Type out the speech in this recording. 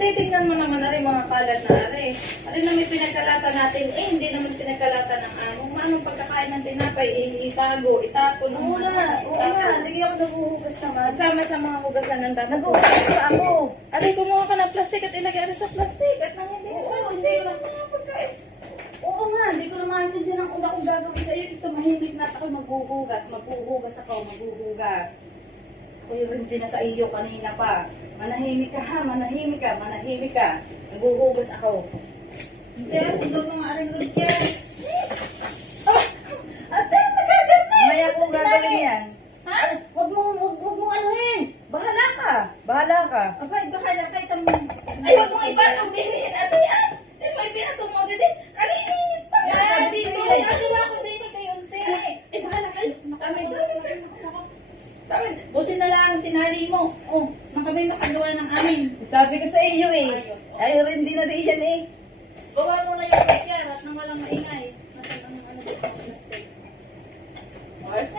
titignan mo naman na rin mga kalat na rin. Ano na may pinagkalata natin, hindi naman pinagkalata ng amo. Anong pagkakain ng tinapay, itago, itapon. Oo na, hindi ako naguhugas naman. Kasama sa mga hugasan ng dati. Naguhugas pa ako. Aray, kumuha ka ng plastic at ilagay rin sa plastic. At nang hindi Oo, hindi ko lang mga pagkain. Oo nga, hindi ko naman maintindihan ang una kong gagawin sa'yo. Ito, mahimik na ako maghuhugas. Maghuhugas ako, maghuhugas. Ako'y rin din na sa iyo kanina pa. Manahimik ka ha, manahimik ka, manahimik ka. Naghuhugas ako. Hindi, ito mga aring Rodger. Ate, nagaganda! Maya ko gagawin yan. Ha? Huwag mo anuhin. Bahala ka. Bahala ka. Abay, baka na kahit ang... Ay, huwag mong iba itong bilhin, ate yan. Hindi mo ibinatong mo din. Kalinis pa nga. Sabi ko, Kasi ako din kayo, ante. Ay, bahala kayo. Kami doon. Buti na lang, tinali mo. Oh, nang kami nakagawa ng amin. Sabi ko sa iyo eh. Ayaw rin din na din yan eh. Gawa mo na yung picture at nang walang maingay. Nasaan ang ano dito? Plastic.